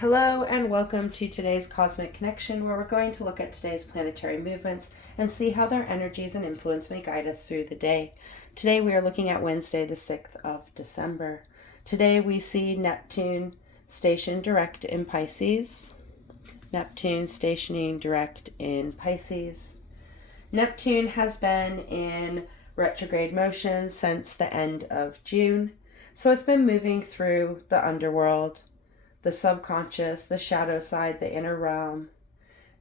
Hello and welcome to today's Cosmic Connection, where we're going to look at today's planetary movements and see how their energies and influence may guide us through the day. Today we are looking at Wednesday, the 6th of December. Today we see Neptune stationed direct in Pisces. Neptune stationing direct in Pisces. Neptune has been in retrograde motion since the end of June, so it's been moving through the underworld, the subconscious, the shadow side, the inner realm,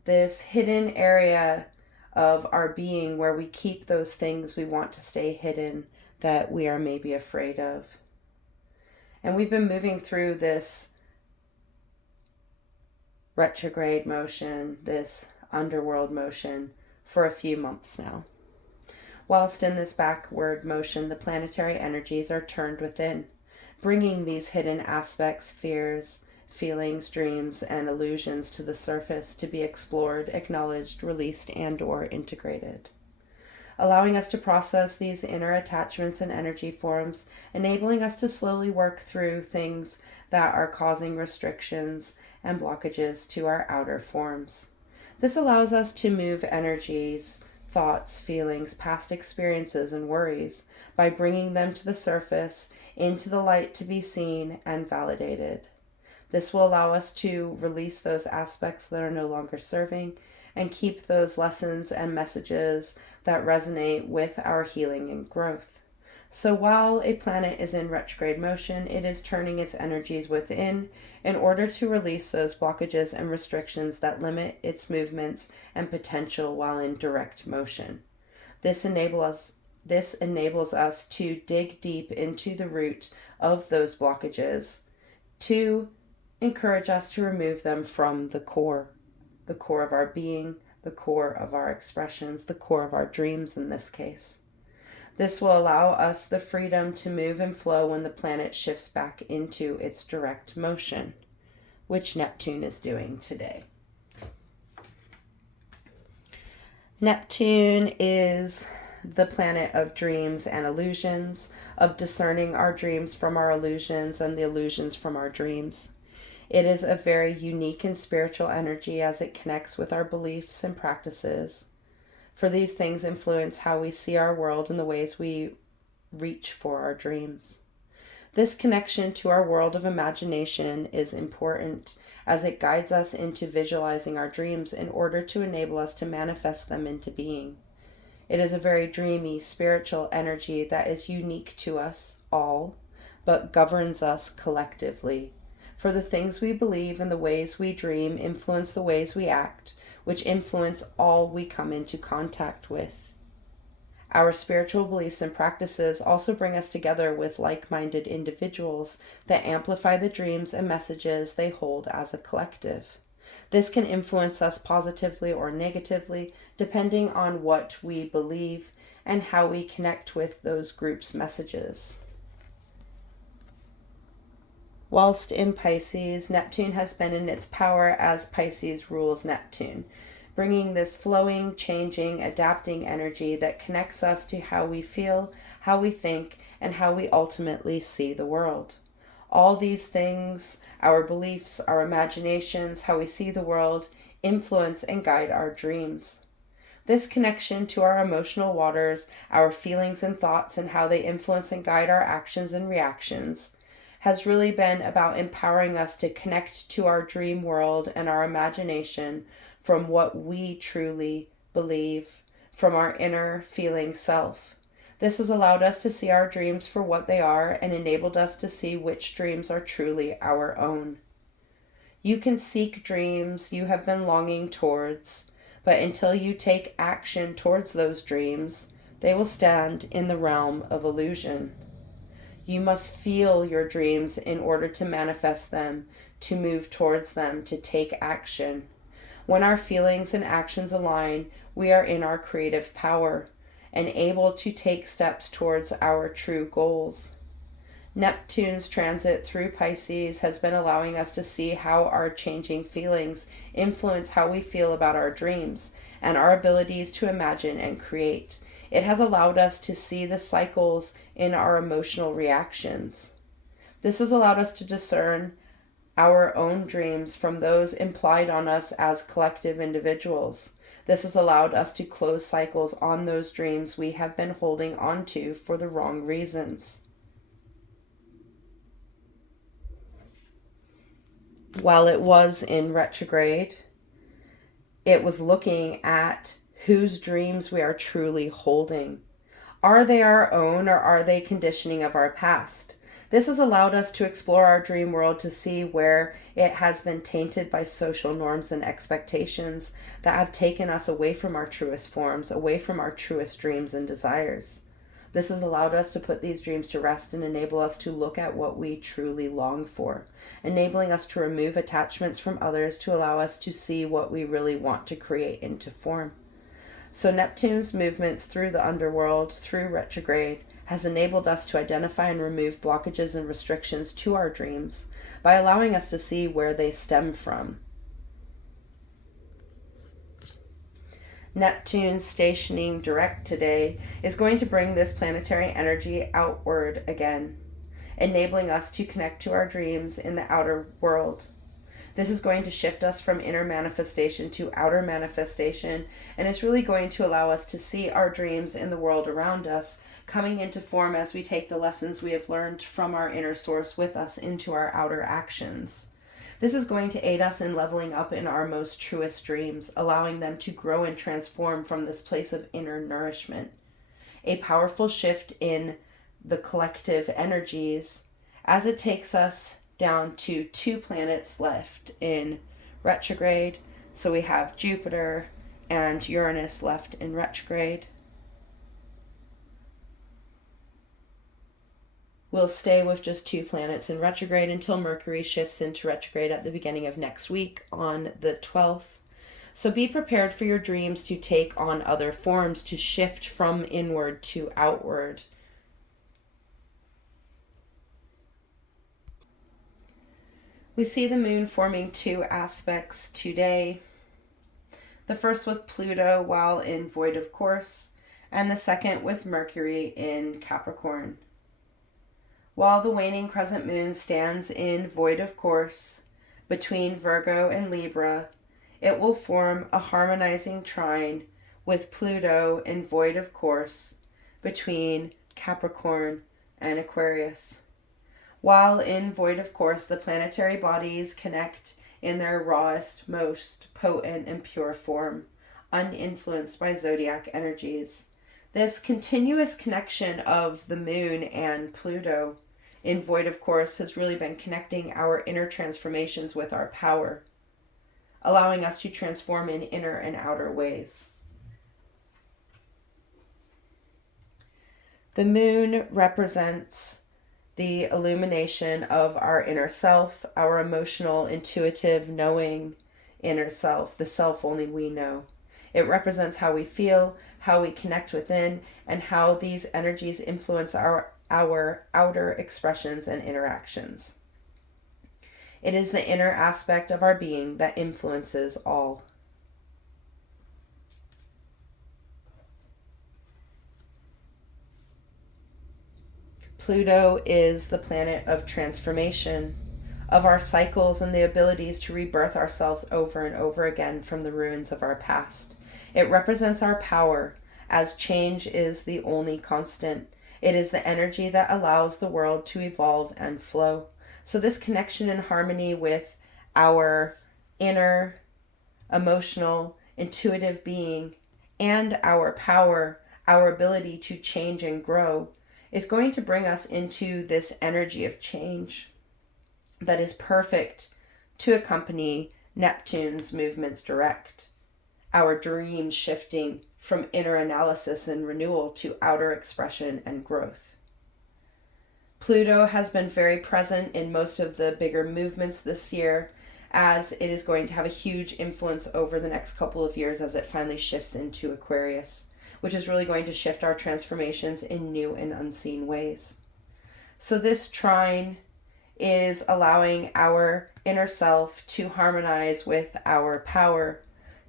this hidden area of our being where we keep those things we want to stay hidden that we are maybe afraid of. And we've been moving through this retrograde motion, this underworld motion, for a few months now. Whilst in this backward motion, the planetary energies are turned within, bringing these hidden aspects, fears, feelings, dreams, and illusions to the surface to be explored, acknowledged, released, and/or integrated. Allowing us to process these inner attachments and energy forms, enabling us to slowly work through things that are causing restrictions and blockages to our outer forms. This allows us to move energies, thoughts, feelings, past experiences, and worries by bringing them to the surface, into the light to be seen and validated. This will allow us to release those aspects that are no longer serving and keep those lessons and messages that resonate with our healing and growth. So while a planet is in retrograde motion, it is turning its energies within in order to release those blockages and restrictions that limit its movements and potential while in direct motion. This enables us to dig deep into the root of those blockages, to encourage us to remove them from the core of our being, the core of our expressions, the core of our dreams in this case. This will allow us the freedom to move and flow when the planet shifts back into its direct motion, which Neptune is doing today. Neptune is the planet of dreams and illusions, of discerning our dreams from our illusions and the illusions from our dreams. It is a very unique and spiritual energy as it connects with our beliefs and practices. For these things influence how we see our world and the ways we reach for our dreams. This connection to our world of imagination is important as it guides us into visualizing our dreams in order to enable us to manifest them into being. It is a very dreamy, spiritual energy that is unique to us all, but governs us collectively. For the things we believe and the ways we dream influence the ways we act, which influence all we come into contact with. Our spiritual beliefs and practices also bring us together with like-minded individuals that amplify the dreams and messages they hold as a collective. This can influence us positively or negatively, depending on what we believe and how we connect with those groups' messages. Whilst in Pisces, Neptune has been in its power as Pisces rules Neptune, bringing this flowing, changing, adapting energy that connects us to how we feel, how we think, and how we ultimately see the world. All these things, our beliefs, our imaginations, how we see the world, influence and guide our dreams. This connection to our emotional waters, our feelings and thoughts, and how they influence and guide our actions and reactions, has really been about empowering us to connect to our dream world and our imagination from what we truly believe, from our inner feeling self. This has allowed us to see our dreams for what they are and enabled us to see which dreams are truly our own. You can seek dreams you have been longing towards, but until you take action towards those dreams, they will stand in the realm of illusion. You must feel your dreams in order to manifest them, to move towards them, to take action. When our feelings and actions align, we are in our creative power and able to take steps towards our true goals. Neptune's transit through Pisces has been allowing us to see how our changing feelings influence how we feel about our dreams and our abilities to imagine and create. It has allowed us to see the cycles in our emotional reactions. This has allowed us to discern our own dreams from those implied on us as collective individuals. This has allowed us to close cycles on those dreams we have been holding on to for the wrong reasons. While it was in retrograde, it was looking at whose dreams we are truly holding. Are they our own, or are they conditioning of our past? This has allowed us to explore our dream world to see where it has been tainted by social norms and expectations that have taken us away from our truest forms, away from our truest dreams and desires. This has allowed us to put these dreams to rest and enable us to look at what we truly long for, enabling us to remove attachments from others to allow us to see what we really want to create into form. So Neptune's movements through the underworld, through retrograde, has enabled us to identify and remove blockages and restrictions to our dreams by allowing us to see where they stem from. Neptune stationing direct today is going to bring this planetary energy outward again, enabling us to connect to our dreams in the outer world. This is going to shift us from inner manifestation to outer manifestation, and it's really going to allow us to see our dreams in the world around us coming into form as we take the lessons we have learned from our inner source with us into our outer actions. This is going to aid us in leveling up in our most truest dreams, allowing them to grow and transform from this place of inner nourishment. A powerful shift in the collective energies as it takes us down to 2 planets left in retrograde. So we have Jupiter and Uranus left in retrograde. We'll stay with just 2 planets in retrograde until Mercury shifts into retrograde at the beginning of next week on the 12th. So be prepared for your dreams to take on other forms, to shift from inward to outward. We see the moon forming 2 aspects today. The first with Pluto while in void of course, and the second with Mercury in Capricorn. While the waning crescent moon stands in void of course between Virgo and Libra, it will form a harmonizing trine with Pluto in void of course between Capricorn and Aquarius. While in void of course, the planetary bodies connect in their rawest, most potent and pure form, uninfluenced by zodiac energies. This continuous connection of the moon and Pluto in void of course has really been connecting our inner transformations with our power, allowing us to transform in inner and outer ways. The moon represents the illumination of our inner self, our emotional, intuitive, knowing inner self, the self only we know. It represents how we feel, how we connect within, and how these energies influence our outer expressions and interactions. It is the inner aspect of our being that influences all. Pluto is the planet of transformation, of our cycles and the abilities to rebirth ourselves over and over again from the ruins of our past. It represents our power, as change is the only constant. It is the energy that allows the world to evolve and flow. So this connection and harmony with our inner, emotional, intuitive being and our power, our ability to change and grow, is going to bring us into this energy of change that is perfect to accompany Neptune's movements direct. Our dreams shifting from inner analysis and renewal to outer expression and growth. Pluto has been very present in most of the bigger movements this year, as it is going to have a huge influence over the next couple of years as it finally shifts into Aquarius, which is really going to shift our transformations in new and unseen ways. So this trine is allowing our inner self to harmonize with our power,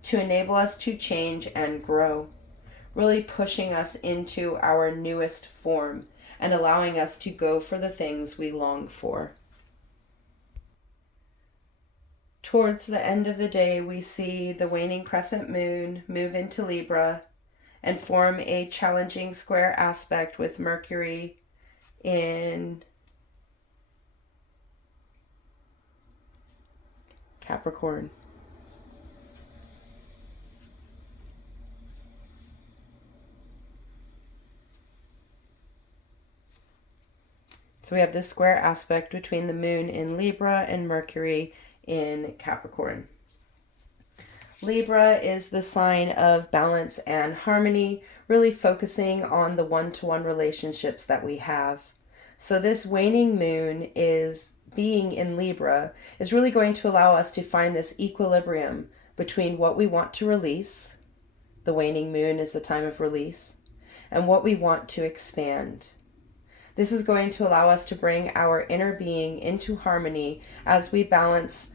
to enable us to change and grow, really pushing us into our newest form and allowing us to go for the things we long for. Towards the end of the day, we see the waning crescent moon move into Libra and form a challenging square aspect with Mercury in Capricorn. So we have this square aspect between the moon in Libra and Mercury in Capricorn. Libra is the sign of balance and harmony, really focusing on the one-to-one relationships that we have. So this waning moon is being in Libra is really going to allow us to find this equilibrium between what we want to release. The waning moon is the time of release, and what we want to expand. This is going to allow us to bring our inner being into harmony as we balance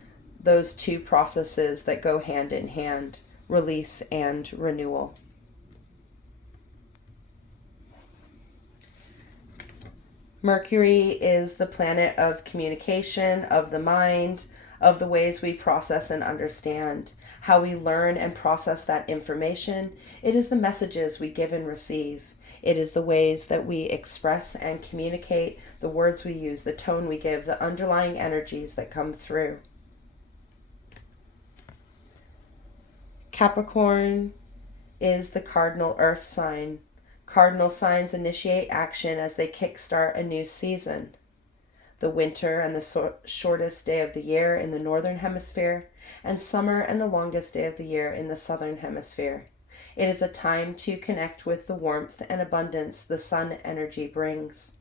those two processes that go hand in hand, release and renewal. Mercury is the planet of communication, of the mind, of the ways we process and understand, how we learn and process that information. It is the messages we give and receive. It is the ways that we express and communicate, the words we use, the tone we give, the underlying energies that come through. Capricorn is the cardinal earth sign. Cardinal signs initiate action as they kickstart a new season. The winter and the shortest day of the year in the northern hemisphere, and summer and the longest day of the year in the southern hemisphere. It is a time to connect with the warmth and abundance the sun energy brings.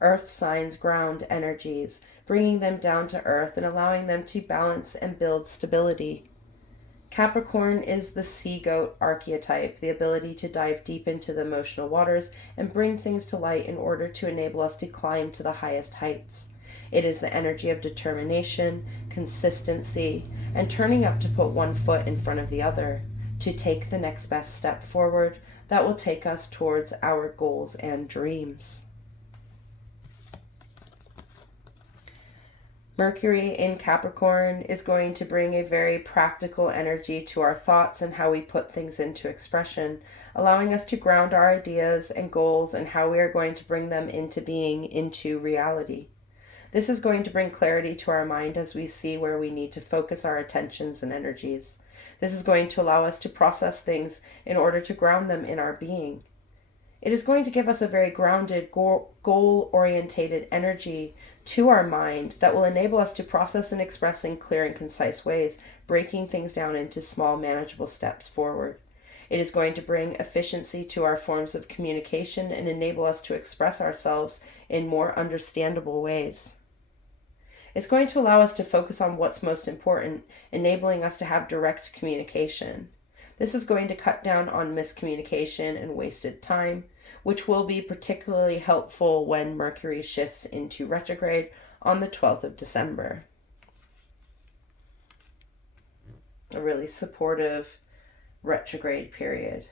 Earth signs ground energies, bringing them down to earth and allowing them to balance and build stability. Capricorn is the sea goat archetype, the ability to dive deep into the emotional waters and bring things to light in order to enable us to climb to the highest heights. It is the energy of determination, consistency, and turning up to put one foot in front of the other, to take the next best step forward that will take us towards our goals and dreams. Mercury in Capricorn is going to bring a very practical energy to our thoughts and how we put things into expression, allowing us to ground our ideas and goals and how we are going to bring them into being, into reality. This is going to bring clarity to our mind as we see where we need to focus our attentions and energies. This is going to allow us to process things in order to ground them in our being. It is going to give us a very grounded, goal-orientated energy to our mind that will enable us to process and express in clear and concise ways, breaking things down into small, manageable steps forward. It is going to bring efficiency to our forms of communication and enable us to express ourselves in more understandable ways. It's going to allow us to focus on what's most important, enabling us to have direct communication. This is going to cut down on miscommunication and wasted time, which will be particularly helpful when Mercury shifts into retrograde on the 12th of December. A really supportive retrograde period.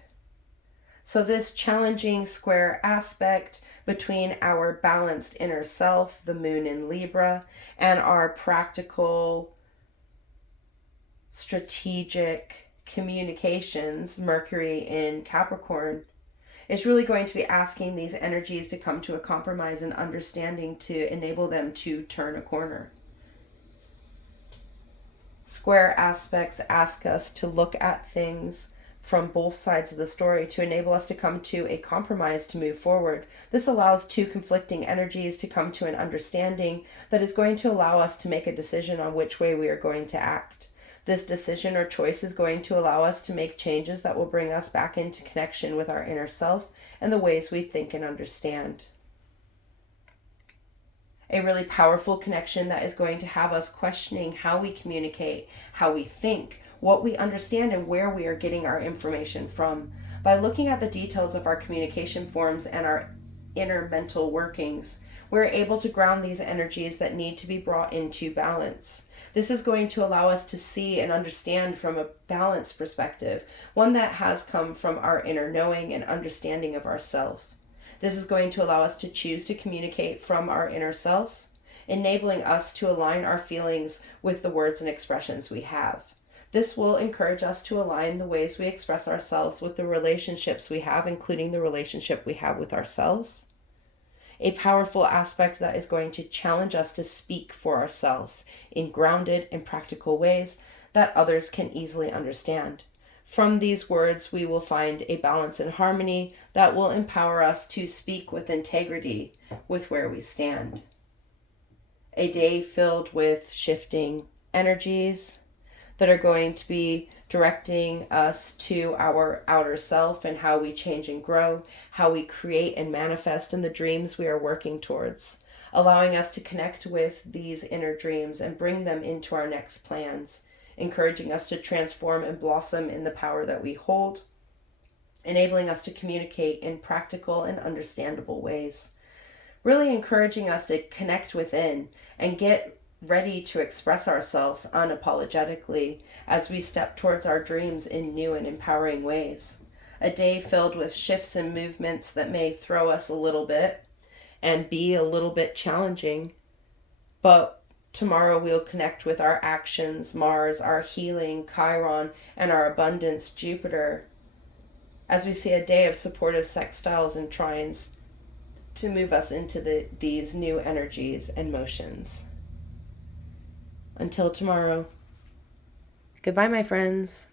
So this challenging square aspect between our balanced inner self, the moon in Libra, and our practical, strategic communications, Mercury in Capricorn, is really going to be asking these energies to come to a compromise and understanding to enable them to turn a corner. Square aspects ask us to look at things from both sides of the story to enable us to come to a compromise to move forward. This allows two conflicting energies to come to an understanding that is going to allow us to make a decision on which way we are going to act. This decision or choice is going to allow us to make changes that will bring us back into connection with our inner self and the ways we think and understand. A really powerful connection that is going to have us questioning how we communicate, how we think, what we understand, and where we are getting our information from. By looking at the details of our communication forms and our inner mental workings, we're able to ground these energies that need to be brought into balance. This is going to allow us to see and understand from a balanced perspective, one that has come from our inner knowing and understanding of ourself. This is going to allow us to choose to communicate from our inner self enabling us to align our feelings with the words and expressions we have. This will encourage us to align the ways we express ourselves with the relationships we have, including the relationship we have with ourselves. A powerful aspect that is going to challenge us to speak for ourselves in grounded and practical ways that others can easily understand. From these words, we will find a balance and harmony that will empower us to speak with integrity with where we stand. A day filled with shifting energies that are going to be directing us to our outer self and how we change and grow, how we create and manifest in the dreams we are working towards, allowing us to connect with these inner dreams and bring them into our next plans, encouraging us to transform and blossom in the power that we hold, enabling us to communicate in practical and understandable ways, really encouraging us to connect within and get ready to express ourselves unapologetically as we step towards our dreams in new and empowering ways. A day filled with shifts and movements that may throw us a little bit and be a little bit challenging, but tomorrow we'll connect with our actions, Mars, our healing, Chiron, and our abundance, Jupiter, as we see a day of supportive sextiles and trines to move us into these new energies and motions. Until tomorrow. Goodbye, my friends.